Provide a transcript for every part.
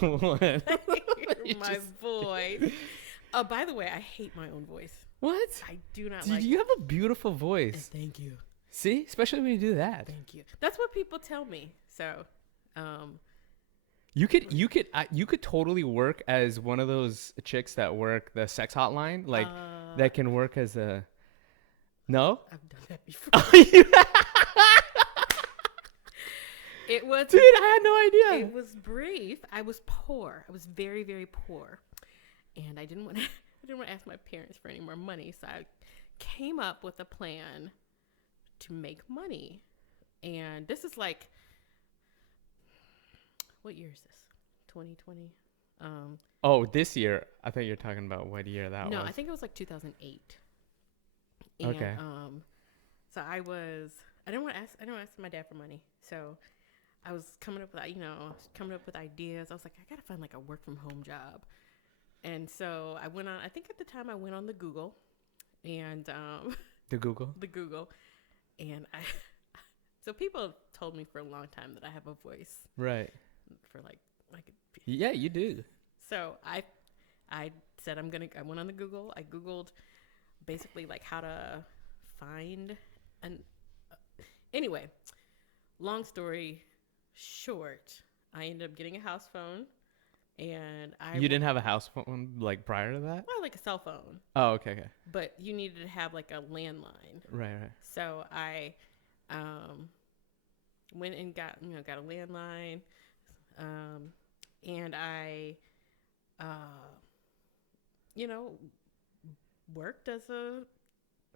What? My voice. Oh, by the way, I hate my own voice. What? I do not Dude, like you have a beautiful it. voice. Thank you. See? Especially when you do that. Thank you. That's what people tell me. So, You could totally work as one of those chicks that work the sex hotline, like that can work as a. No. I've done that before. Oh, you It was, dude, I had no idea. it was brief. I was poor. I was very, very poor, and I didn't want to. I didn't want to ask my parents for any more money, so I came up with a plan to make money. And this is like, what year is this? 2020. Oh, this year. I thought you were talking about what year that was. No, I think it was like 2008. And, Okay. So I didn't want to ask my dad for money. So I was coming up with ideas. I was like, I gotta find like a work from home job. And so I went on. I think at the time I went on the Google, and The Google. and I. So people have told me for a long time that I have a voice Right. for like. Yeah, you do. So I said I went on the Google. I Googled basically like how to find an. Anyway, long story short, I ended up getting a house phone, and You didn't have a house phone like prior to that? well, like a cell phone, Oh, okay. but you needed to have like a landline. Right. So I went and got a landline, and I worked as a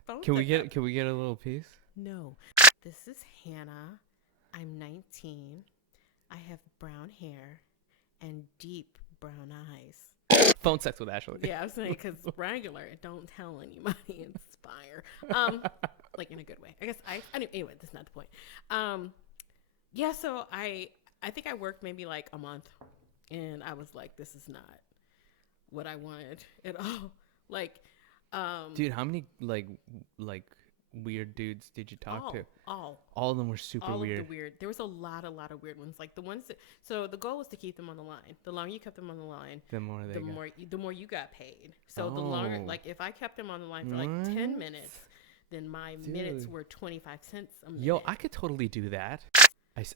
phone. Can we pickup. get a little piece? No. This is Hannah. I'm 19. I have brown hair and deep brown eyes. Phone sex with Ashley. Yeah, I was saying because regular, don't tell anybody, inspire. Like in a good way. I guess anyway, that's not the point. Yeah, so I think I worked maybe like a month, and I was like, this is not what I wanted at all. Like, Dude, how many like weird dudes did you talk to? All of them were super weird. Of the weird. There was a lot of weird ones. Like the ones that, so the goal was to keep them on the line. The longer you kept them on the line, The more the more you got paid. So the longer, like if I kept them on the line for like 10 minutes, then my minutes were 25 cents a minute. Yo, I could totally do that.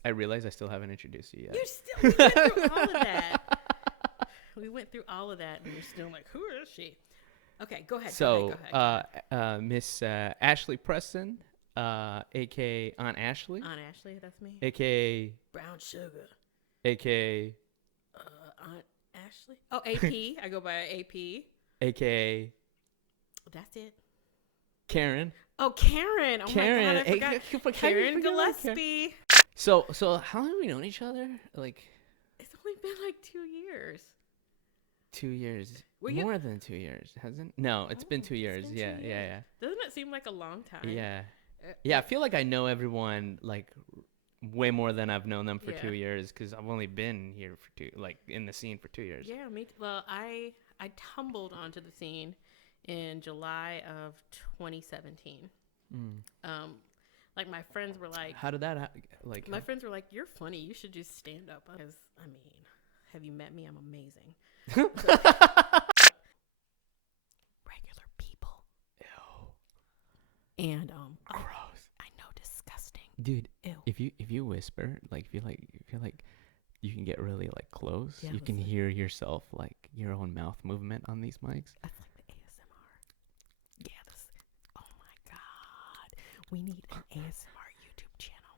I realize I still haven't introduced you yet. We went through all of that. We went through all of that, and you're still like, who is she? Okay, go ahead. So, go ahead. Miss Ashley Preston, aka Aunt Ashley, Aunt Ashley, that's me. aka Brown Sugar, aka Aunt Ashley. Oh, AP. I go by AP. aka That's it. Karen. Oh, Karen. Oh Karen. my God, I forgot. Karen Gillespie. So how long have we known each other? Like, It's only been like 2 years. 2 years. Were you- More than 2 years, hasn't? No, it's been 2 years. It's been Yeah, 2 yeah, years. Doesn't it seem like a long time? yeah. Yeah, I feel like I know everyone like way more than I've known them for Yeah. 2 years because I've only been here for in the scene for 2 years. Yeah, me. Well, I tumbled onto the scene in July of 2017. Like my friends were like, How did that my friends were like, you're funny. You should just stand up. Because I mean, have you met me? I'm amazing. Regular people. Ew. And Gross. I know, disgusting. Dude, Ew. if you whisper, like feel like you can get really like close. Yeah, You can listen. hear yourself like your own mouth movement on these mics. That's like the ASMR. Yeah, oh my God. We need an ASMR YouTube channel.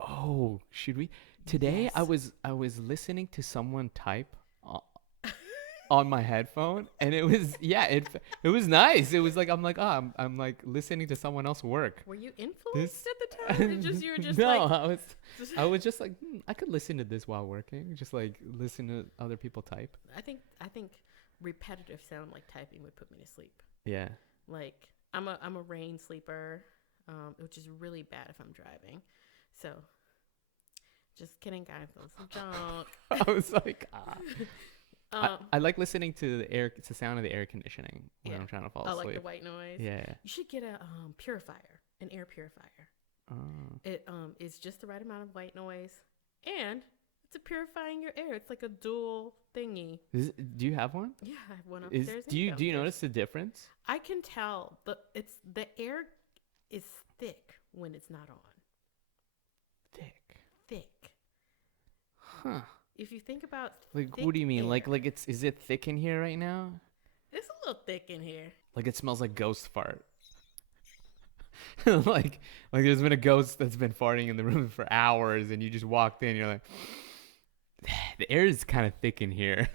Oh, should we? Today Yes. I was listening to someone type on my headphone, and it was it was nice. It was like I'm like listening to someone else work. Were you influenced at the time? You were just no, like, I was just like I could listen to this while working, just like listen to other people type. I think repetitive sound like typing would put me to sleep. Yeah. Like I'm a rain sleeper, which is really bad if I'm driving. So, just kidding, guys. That was some junk. I was like, I like listening to the sound of the air conditioning when I'm trying to fall asleep. Like the white noise. Yeah. You should get a purifier, an air purifier. Oh. It is just the right amount of white noise, and It's a purifying your air. It's like a dual thingy. Do you have one? Yeah, I have one Is upstairs. do and you do you downstairs. notice the difference? I can tell the air is thick when it's not on. Thick. Thick. Huh. If you think about Like, thick what do you mean? air, Like is it thick in here right now? it's a little thick in here. Like it smells like ghost fart. like there's been a ghost that's been farting in the room for hours, and you just walked in. You're like, the air is kind of thick in here.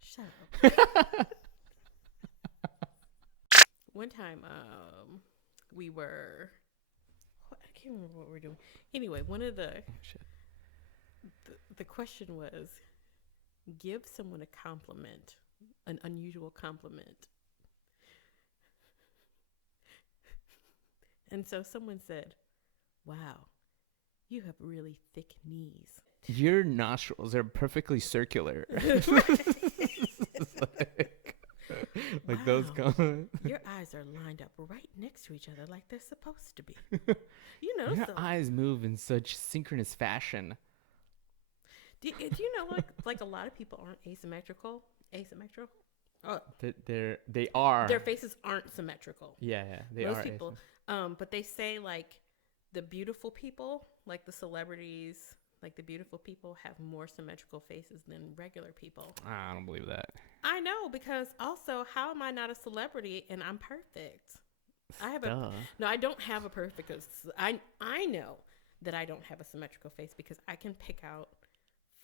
Shut up. One time, we were. I can't remember what we were doing. Anyway, one of the question was, give someone a compliment, an unusual compliment. And so someone said, "Wow, you have really thick knees." Your nostrils are perfectly circular. like those Wow. comments. Your eyes are lined up right next to each other like they're supposed to be. You know, Your so eyes move in such synchronous fashion. do you know like a lot of people aren't asymmetrical? Asymmetrical? Oh, They are. their faces aren't symmetrical. Yeah, they Most are. people. But they say like the beautiful people, like the celebrities, like the beautiful people have more symmetrical faces than regular people. I don't believe that. I know, because also, how am I not a celebrity and I'm perfect? I have Duh. no, I don't have a perfect. I know that I don't have a symmetrical face because I can pick out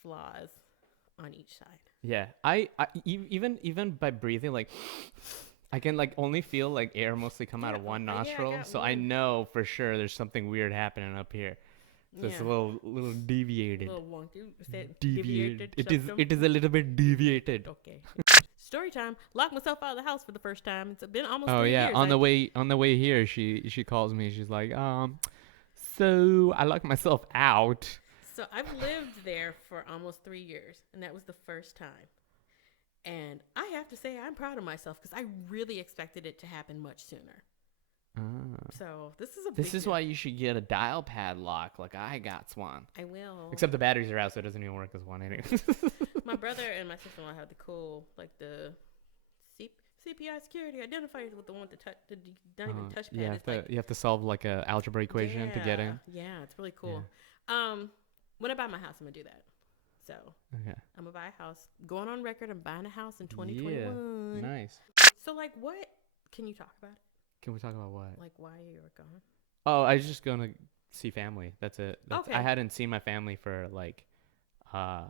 flaws on each side. Yeah, even by breathing, like I can like only feel like air mostly come out of one Yeah, I nostril, got so I one. know for sure there's something weird happening up here. So it's a little deviated. A little wonky. Is that Deviated. septum? It is a little bit deviated. Okay. Story time. Locked myself out of the house for the first time. It's been almost Oh 3 yeah, years. on the way here, she calls me. She's like, so I locked myself out. So I've lived there for almost 3 years, and that was the first time. And I have to say, I'm proud of myself because I really expected it to happen much sooner. So this is a This big is deal. why you should get a dial pad lock like I got one. I will. Except the batteries are out, so it doesn't even work as one anyway. My brother and my sister-in-law have the cool, like the CPI security identifiers with the one with the not even touchpad. It's like, you have to solve like a algebra equation to get in. Yeah, it's really cool. When I buy my house, I'm gonna do that. So Okay. I'm gonna buy a house. Going on record, I'm buying a house in 2021. Yeah, nice. So like, what can you talk about? Can we talk about what? Like why you were gone? Oh, I was just going to see family. That's it. Okay. I hadn't seen my family for like a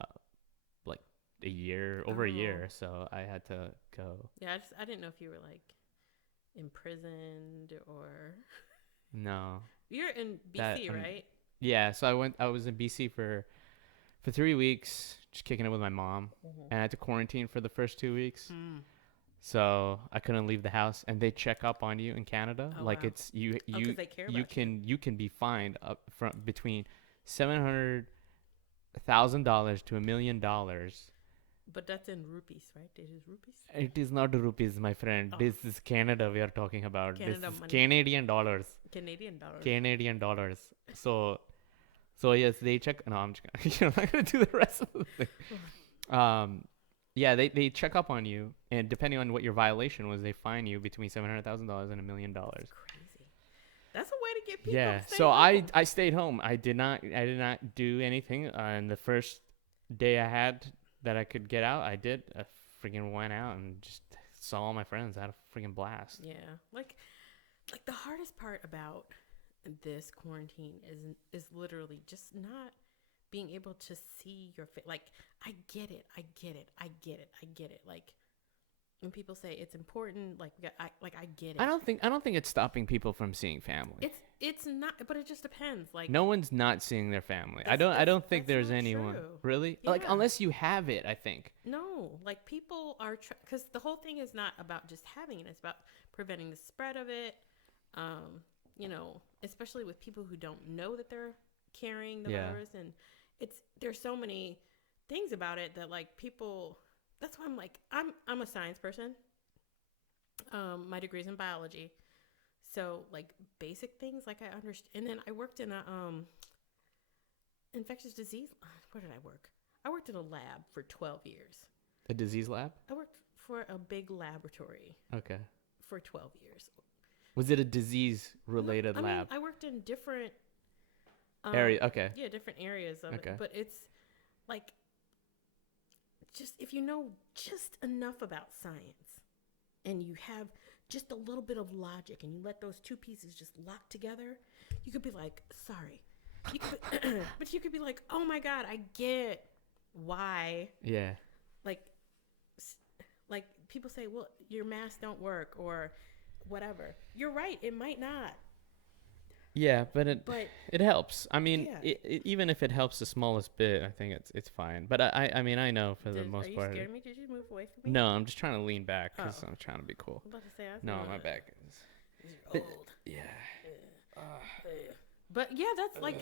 year, over a year, so I had to go. Yeah, I didn't know if you were like imprisoned or. No. You're in BC, right? Yeah, so I was in BC for 3 weeks, just kicking it with my mom, and I had to quarantine for the first 2 weeks. So I couldn't leave the house, and they check up on you in Canada. Oh, like wow. it's you 'cause they care you about can be fined up from between $700,000 to $1 million. But that's in rupees, right? It is rupees. It is not rupees, my friend. Oh. This is Canada we are talking about. Canada this is money. Canadian dollars. Canadian dollars. Canadian dollars. So yes, they check. No, I'm just gonna. I'm not gonna do the rest of the thing. Yeah, they check up on you, and depending on what your violation was, they fine you between $700,000 and $1 million. Crazy. That's a way to get people. Yeah. To stay So home. I stayed home. I did not do anything. And the first day I had that I could get out, I did. I freaking went out and just saw all my friends. I had a freaking blast. Yeah, like the hardest part about this quarantine is literally just not being able to see your face. Like, I get it. Like, when people say it's important, like I get it. I don't think it's stopping people from seeing family. It's not, but it just depends. Like, No one's not seeing their family. I That's- don't think that's there's not anyone true. really like Yeah. unless you have it. I think. no, like people are because the whole thing is not about just having it; it's about preventing the spread of it. Especially with people who don't know that they're carrying the virus, and there's so many things about it that like people. That's why I'm like I'm a science person. My degree's in biology, so like basic things like I understand. And then I worked in infectious disease. Where did I work? I worked in a lab for 12 years. A disease lab? I worked for a big laboratory Okay. for 12 years. Was it a disease-related I lab? mean, I worked in different Area. Okay. Yeah, different areas of Okay. it. But it's like, just if you know just enough about science and you have just a little bit of logic and you let those two pieces just lock together, you could be like, sorry. You could, but you could be like, oh my God, I get why. Yeah. Like people say, well, your masks don't work or whatever. You're right. It might not. Yeah, but it helps. I mean, Yeah. even if it helps the smallest bit, I think it's fine. But I mean, I know for the most part. Are you scared of me? Did you move away from me? No, I'm just trying to lean back because Oh. I'm trying to be cool. I'm about to say, No, my back is. You're old. Yeah. But yeah, that's like,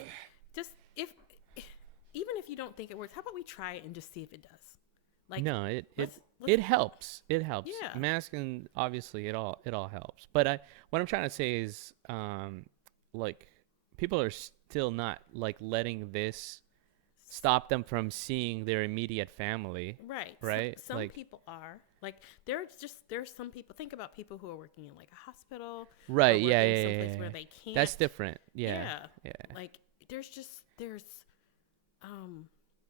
just even if you don't think it works, how about we try it and just see if it does? Like, no, it let's helps. It helps. Yeah. Masking, obviously, it all helps. But what I'm trying to say is, like, people are still not like letting this stop them from seeing their immediate family. Right. Right. Some like, people are like, there's some people. Think about people who are working in like a hospital. right. Or Yeah. working Yeah. someplace Yeah. where they can't. That's different. Yeah. Yeah. Like there's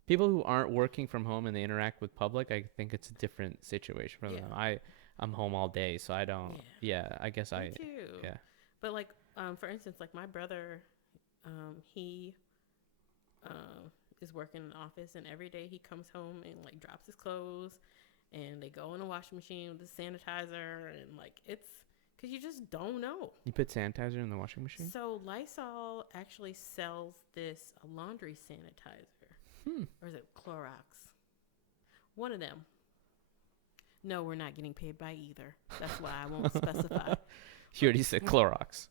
People who aren't working from home and they interact with public, I think it's a different situation for them. I'm home all day, so I don't. Yeah, I guess me too. Yeah. But like, for instance, like my brother, he is working in the office, and every day he comes home and like drops his clothes, and they go in the washing machine with the sanitizer, and like it's because you just don't know. You put sanitizer in the washing machine? So Lysol actually sells this laundry sanitizer. Or is it Clorox? One of them. No, we're not getting paid by either. That's why I won't specify. She already said Clorox.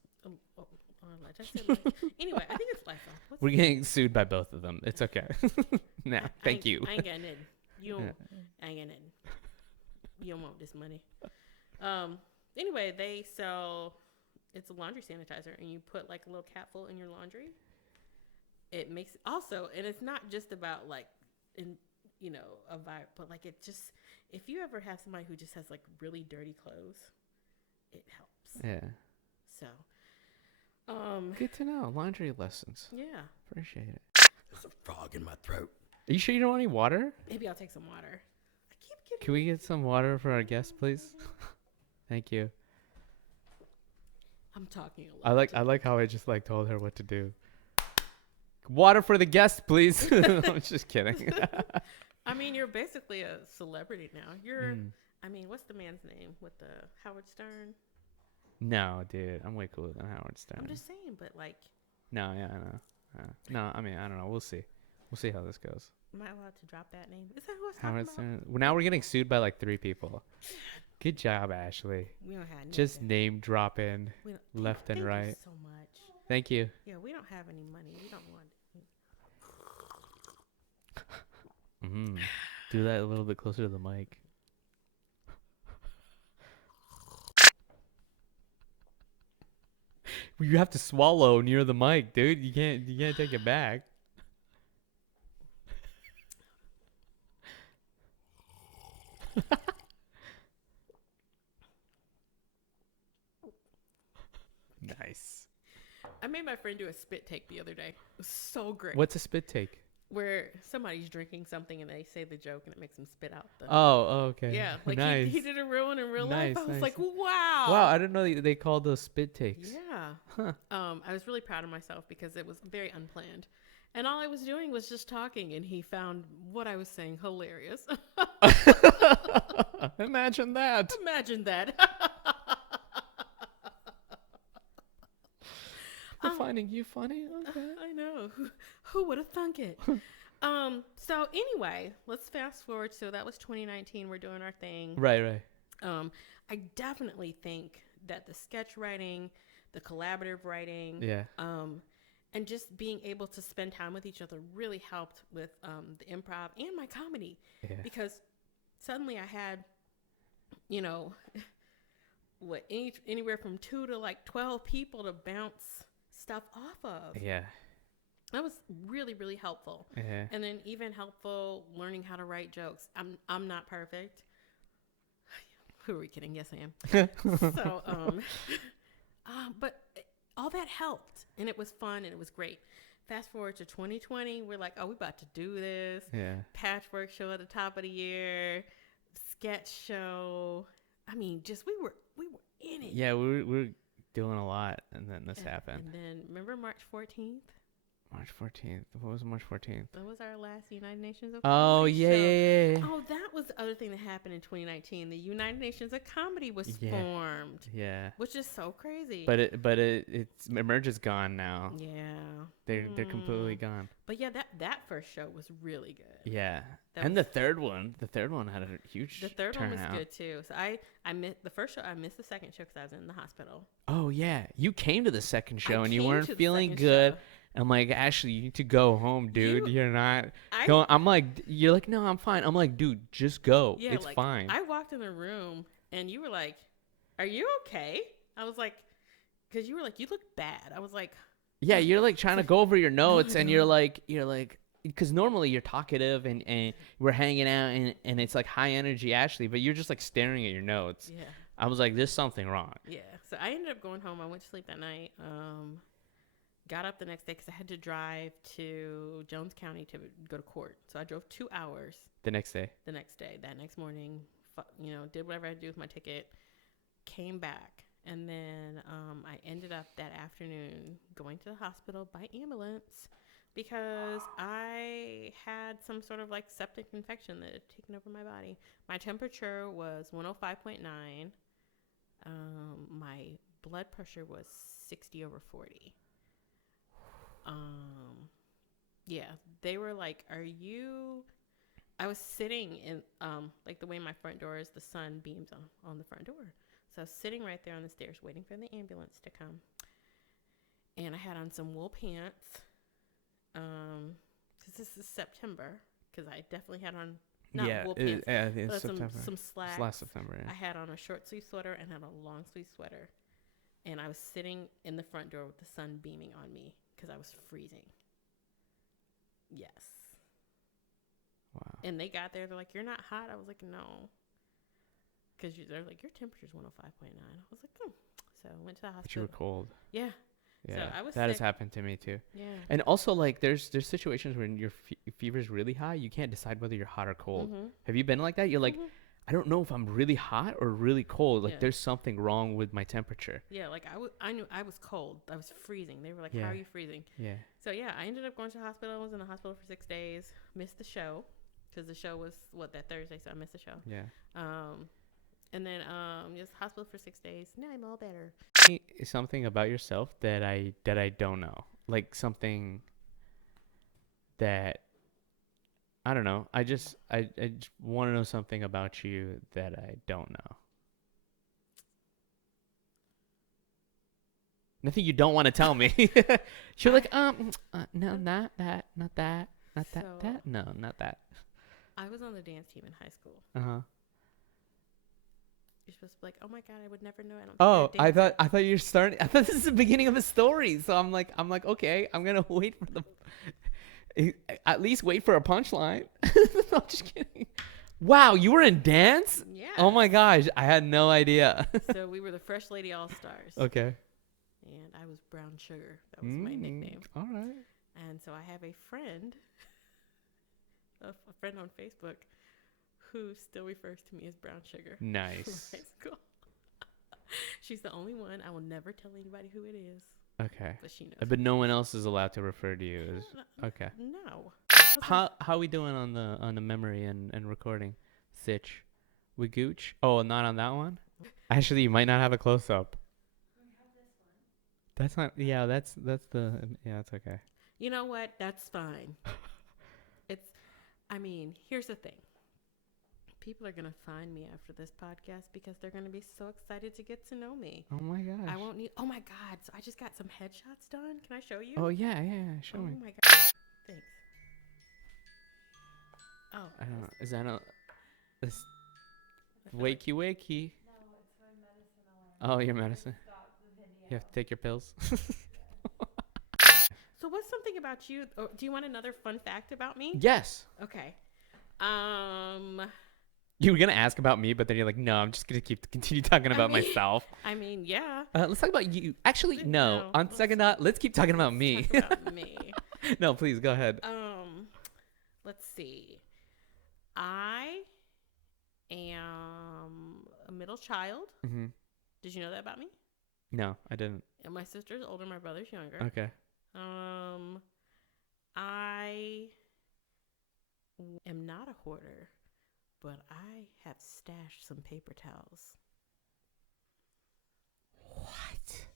Anyway, I think it's Lysol. We're getting sued by both of them. It's okay. Nah, thank you. I ain't getting it. I ain't getting it. You don't want this money. Anyway, they sell. It's a laundry sanitizer, and you put like a little capful in your laundry. It makes also, and it's not just about like, a vibe, but like it just, if you ever have somebody who just has like really dirty clothes, it helps. Yeah. So, good to know. Laundry lessons. Yeah. Appreciate it. There's a frog in my throat. Are you sure you don't want any water? Maybe I'll take some water. I keep getting. Can we get some water for our guest, please? Thank you. I'm talking a lot. I like how I just like told her what to do. Water for the guest, please. I'm just kidding. I mean, you're basically a celebrity now. I mean, what's the man's name with the Howard Stern? No, dude, I'm way cooler than Howard Stern. I'm just saying, but like. No, yeah, I know. No, I mean, I don't know. We'll see. We'll see how this goes. Am I allowed to drop that name? Is that who I was Howard talking Stern. Well, now we're getting sued by like 3 people. Good job, Ashley. We don't have just name dropping left and right. Thank you so much. Thank you. Yeah, we don't have any money. We don't want. Do that a little bit closer to the mic. You have to swallow near the mic, dude. You can't take it back. Nice. I made my friend do a spit take the other day. It was so great. What's a spit take? Where somebody's drinking something and they say the joke and it makes them spit out the. Oh, okay. Yeah, like nice. he did a real one in real nice, life. I was nice. like, wow. Wow, I didn't know they called those spit takes. Yeah. Huh. I was really proud of myself because it was very unplanned. And all I was doing was just talking, and he found what I was saying hilarious. Imagine that. Imagine that. I'm finding you funny. Okay. I know. Who would have thunk it? So anyway, let's fast forward. So that was 2019. We're doing our thing. Right. I definitely think that the sketch writing, the collaborative writing, and just being able to spend time with each other really helped with the improv and my comedy. Yeah. Because suddenly I had, anywhere from 2 to like 12 people to bounce stuff off of. Yeah. That was really, really helpful. Yeah. And then even helpful learning how to write jokes. I'm not perfect. Who are we kidding? Yes, I am. So, but all that helped, and it was fun, and it was great. Fast forward to 2020, we're like, oh, we're about to do this. Yeah. Patchwork show at the top of the year, sketch show. I mean, just we were in it. Yeah, we were doing a lot, and then this happened. And then remember March 14th? March 14th. What was March 14th? That was our last United Nations of Oh, Comedy yeah, show. yeah. Oh, that was the other thing that happened in 2019. The United Nations of Comedy was formed. Yeah. Which is so crazy. But it's Emerge is gone now. Yeah. They're completely gone. But yeah, that first show was really good. Yeah. And the third one had a huge The third turnout. one was good too. So I missed the first show. I missed the second show because I was in the hospital. Oh yeah, you came to the second show and you came weren't to the feeling second good. show. I'm like, Ashley, you need to go home, dude. You're not I- going. I'm like, you're like, no, I'm fine. I'm like, dude, just go. Yeah, It's like, fine. I walked in the room and you were like, "Are you okay?" I was like, because you were like, "You look bad." I was like, Yeah, you're like trying to go over your notes, and you're like, because normally you're talkative and we're hanging out and it's like high energy, Ashley, but you're just like staring at your notes. "Yeah, I was like, there's something wrong. yeah." So I ended up going home. I went to sleep that night. Got up the next day because I had to drive to Jones County to go to court. So I drove 2 hours The next day. the next day. That next morning, did whatever I had to do with my ticket, came back, and then I ended up that afternoon going to the hospital by ambulance because I had some sort of like septic infection that had taken over my body. My temperature was 105.9. My blood pressure was 60/40. Yeah, they were like, "Are you?" I was sitting in like the way my front door is, the sun beams on the front door. So I was sitting right there on the stairs waiting for the ambulance to come. And I had on some wool pants. Because this is September, because I definitely had on wool pants. It's September. Some slacks. It's last September. Yeah. I had on a short sleeve sweater and had a long sleeve sweater. And I was sitting in the front door with the sun beaming on me because I was freezing. Yes. Wow. And they got there. They're like, "You're not hot." I was like, "No." Because they're like, "Your temperature's 105.9." I was like, "Oh." So I went to the hospital. But you were cold. Yeah. Yeah. So I was that has sick. happened to me too. Yeah. And also, like, there's situations when your fever's really high, you can't decide whether you're hot or cold. Mm-hmm. Have you been like that? You're like, I don't know if I'm really hot or really cold. Like, Yeah. there's something wrong with my temperature. Yeah, like I knew I was cold. I was freezing. They were like, Yeah. "How are you freezing?" Yeah. So yeah, I ended up going to the hospital. I was in the hospital for 6 days. Missed the show because the show was that Thursday, so I missed the show. Yeah. And then just hospital for 6 days. Now I'm all better. Something about yourself that I don't know. Like something that I don't know. I just want to know something about you that I don't know. Nothing you don't want to tell me. You're like, no, not that, not that, not that, So- that. No, not that. I was on the dance team in high school. Uh-huh. You're supposed to be like, "Oh my god, I would never know." I don't. think Oh, you're a dancer." I thought you were starting. I thought this is the beginning of a story. So I'm like, okay, I'm gonna wait for at least wait for a punchline. No, I'm just kidding. Wow, you were in dance? Yeah. Oh my gosh, I had no idea. So we were the Fresh Lady All Stars. Okay. And I was Brown Sugar. That was my nickname. All right. And so I have a friend, a friend on Facebook, who still refers to me as Brown Sugar. From Nice. high school. She's the only one. I will never tell anybody who it is, Okay. but she knows. But no one else is allowed to refer to you as okay. No. How we doing on the memory and recording? Sitch. We gooch? Oh, not on that one? Actually, you might not have a close up. That's not that's it's okay. You know what? That's fine. Here's the thing. People are going to find me after this podcast because they're going to be so excited to get to know me. Oh my gosh. I won't need. Oh my god! So I just got some headshots done. Can I show you? Oh yeah, show Oh me. my god! Thanks. Oh. I don't know. Is that a this I feel like- wakey? No, it's my medicine alarm. Oh, your medicine. Stop the video. You have to take your pills. So what's something about you. Oh, do you want another fun fact about me? Yes. Okay. You were gonna ask about me, but then you're like, no, I'm just gonna continue talking about myself. I mean, yeah. Let's talk about you. Actually, no. No, On second thought, let's keep talking about me. Talk about me. No, please go ahead. Let's see. I am a middle child. Mm-hmm. Did you know that about me? No, I didn't. And my sister's older, my brother's younger. Okay. I am not a hoarder, but I have stashed some paper towels. What?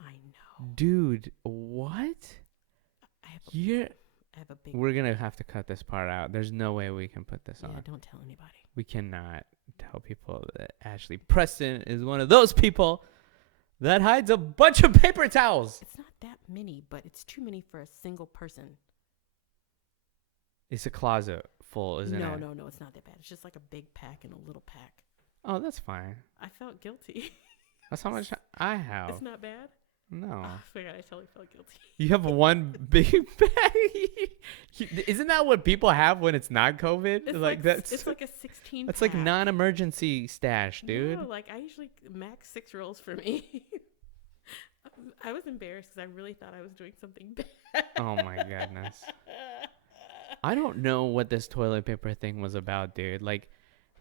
I know. Dude, what? I have a big. We're gonna have to cut this part out. There's no way we can put this on. Yeah, don't tell anybody. We cannot tell people that Ashley Preston is one of those people that hides a bunch of paper towels. It's not that many, but it's too many for a single person. It's a closet full, isn't it? No, it's not that bad. It's just like a big pack and a little pack. Oh, that's fine. I felt guilty. That's how much I have. It's not bad. No. Oh, I forgot. I totally felt guilty. You have one big bag. Isn't that what people have when it's not COVID? It's that's like a 16 That's pack. like non-emergency stash, dude. No, like I usually max 6 rolls for me. I was embarrassed because I really thought I was doing something bad. Oh my goodness. I don't know what this toilet paper thing was about, dude. Like,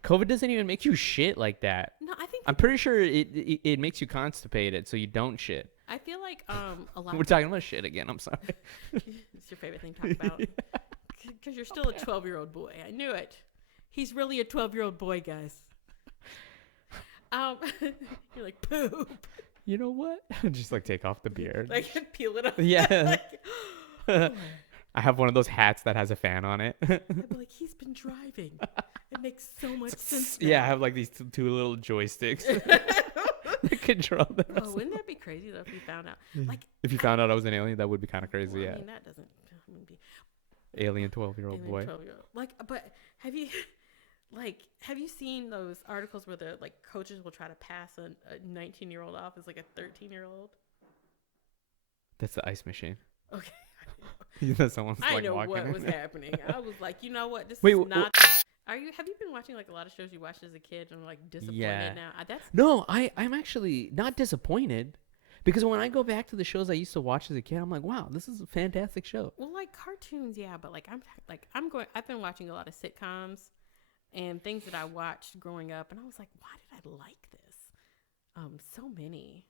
COVID doesn't even make you shit like that. No, I think I'm pretty sure it makes you constipated, so you don't shit. I feel like a lot. We're talking about shit again. I'm sorry. It's your favorite thing to talk about because you're still a 12-year-old boy. I knew it. He's really a 12-year-old boy, guys. You're like poop. You know what? Just like take off the beard. Like peel it off. Yeah. Like, I have one of those hats that has a fan on it. I'd be like, he's been driving. It makes so much sense. Yeah, I have like these two little joysticks that control the rest. Oh, wouldn't that be crazy though if you found out? Like, if you found out I was an alien, that would be kind of crazy. well, Yeah. I mean, that doesn't. I mean, Alien 12-year-old boy. 12-year-old. Like, but have you seen those articles where the like coaches will try to pass a 19-year-old off as like a 13-year-old? That's the ice machine. Okay. That someone's I like know walking what in. was happening. I was like, you know what? This Wait, is not. Have you been watching like a lot of shows you watched as a kid and like disappointed Yeah. now? That's No, I'm actually not disappointed because when I go back to the shows I used to watch as a kid, I'm like, wow, this is a fantastic show. well, like cartoons, yeah, but like I've been watching a lot of sitcoms and things that I watched growing up, and I was like, why did I like this? So many.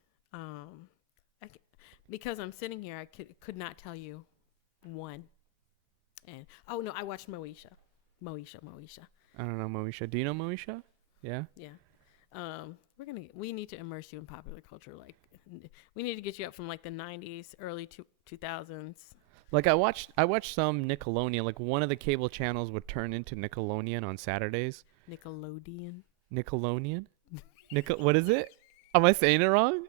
Because I'm sitting here, I could not tell you one. And oh no, I watched Moesha. I don't know Moesha. Do you know Moesha? Yeah. Yeah. We need to immerse you in popular culture. Like, we need to get you up from like the 90s, early 2000s. Like I watched some Nickelodeon. Like one of the cable channels would turn into Nickelodeon on Saturdays. Nickelodeon. What is it? Am I saying it wrong?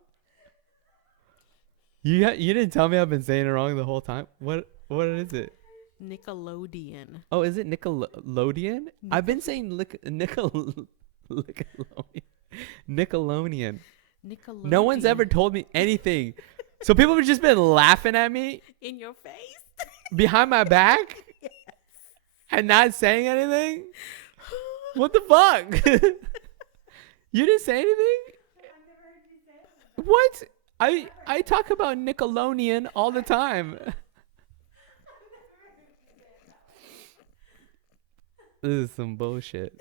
You didn't tell me I've been saying it wrong the whole time. What is it? Nickelodeon. Oh, is it Nickelodeon? I've been saying Nickelodeon. Nickelodeon. No one's ever told me anything. So people have just been laughing at me in your face behind my back. Yes. And not saying anything. What the fuck? You didn't say anything? I've never heard you say it. What? I talk about Nickelodeon all the time. This is some bullshit.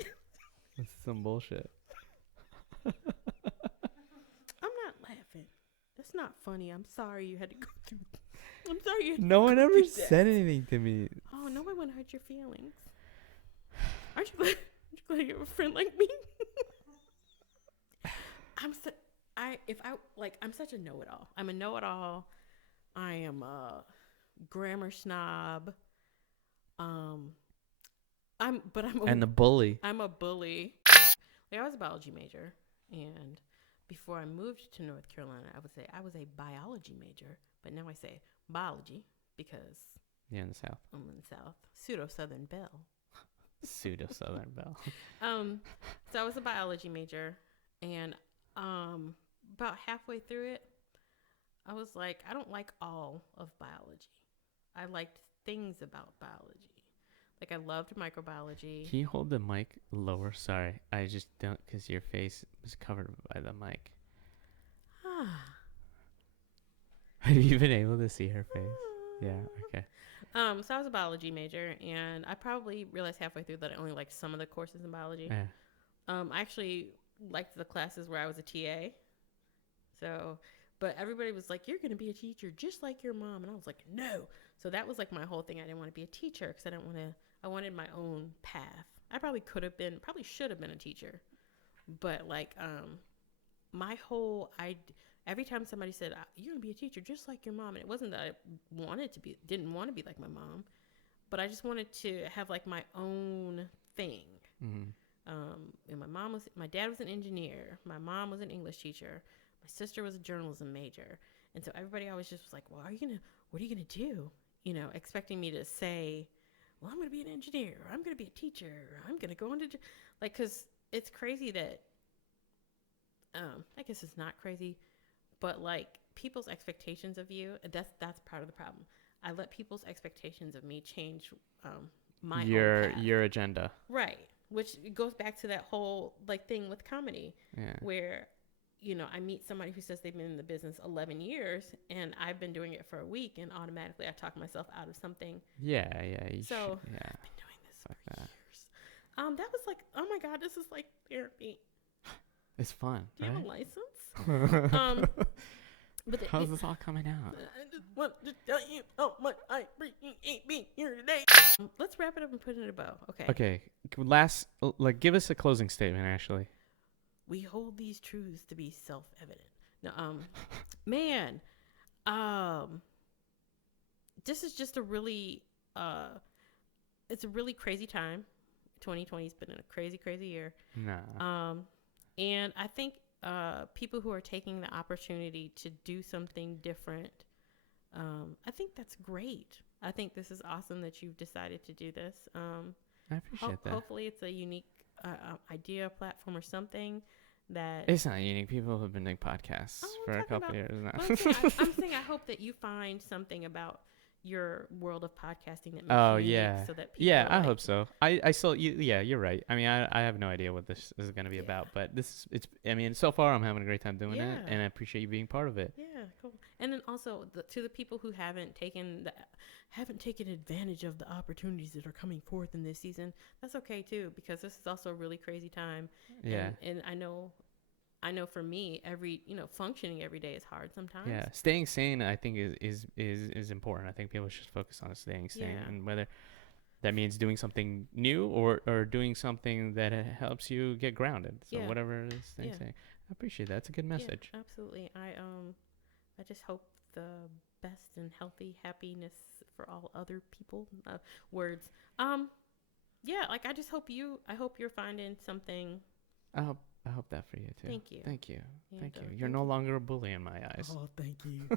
I'm not laughing. That's not funny. I'm sorry you had to go through. I'm sorry you had to No one go ever through said that. anything to me. Oh, no one would hurt your feelings. Aren't you glad you have a friend like me? I'm such a know-it-all. I'm a know-it-all. I am a grammar snob. And the bully. I'm a bully. Like, I was a biology major, and before I moved to North Carolina, I would say I was a biology major, but now I say biology because Yeah, in the South. I'm in the South. Pseudo-Southern Belle. Pseudo-Southern Belle. So I was a biology major, and about halfway through it, I was like, I don't like all of biology. I liked things about biology. Like I loved microbiology. Can you hold the mic lower? Sorry, I just don't, because your face was covered by the mic. Have you been able to see her face? Yeah, okay. So I was a biology major, and I probably realized halfway through that I only liked some of the courses in biology. Yeah. I actually liked the classes where I was a TA. So, but everybody was like, "You're going to be a teacher just like your mom," and I was like, "No." So that was like my whole thing. I didn't want to be a teacher because I didn't want to. I wanted my own path. I probably should have been a teacher, but like, my whole every time somebody said you're gonna be a teacher just like your mom, and it wasn't that I didn't want to be like my mom, but I just wanted to have like my own thing. Mm-hmm. And my dad was an engineer, my mom was an English teacher, my sister was a journalism major, and so everybody always just was like, well, what are you gonna do, expecting me to say, well, I'm gonna be an engineer, or I'm gonna be a teacher, or I'm gonna go into like, because it's crazy that I guess it's not crazy, but like people's expectations of you, that's part of the problem. I let people's expectations of me change my own path. Your agenda. Right. Which goes back to that whole like thing with comedy, where, I meet somebody who says they've been in the business 11 years and I've been doing it for a week, and automatically I talk myself out of something. Yeah. I've been doing this for years. That was like, oh my God, this is like therapy. It's fun. Do you have a license? But how's this all coming out? I just want to tell you how much I appreciate being here today. Let's wrap it up and put it in a bow. Okay. Last, give us a closing statement. Actually, we hold these truths to be self-evident. Now, man, this is just a really, it's a really crazy time. 2020's been a crazy, crazy year. Nah. And I think people who are taking the opportunity to do something different, I think that's great. I think this is awesome that you've decided to do this. I appreciate that. Hopefully it's a unique idea, platform, or something that... It's not unique. People have been doing podcasts for a couple years now. I'm saying I hope that you find something about your world of podcasting that makes you unique, so that people I hope so. I still you're right. I mean, I have no idea what this is going to be about, but so far I'm having a great time doing it, and I appreciate you being part of it. Yeah, cool. And then also to the people who haven't taken advantage of the opportunities that are coming forth in this season, that's okay too, because this is also a really crazy time. Yeah. And I know for me, functioning every day is hard sometimes. Yeah, staying sane, I think is important. I think people should focus on staying sane, and whether that means doing something new or doing something that helps you get grounded. So whatever it is, staying sane. I appreciate that. It's a good message. Yeah, absolutely. I just hope the best and healthy happiness for all other people. Words. Like I just hope I hope you're finding something. I hope that for you too. Thank you. Thank you. You're no longer a bully in my eyes. Oh, thank you.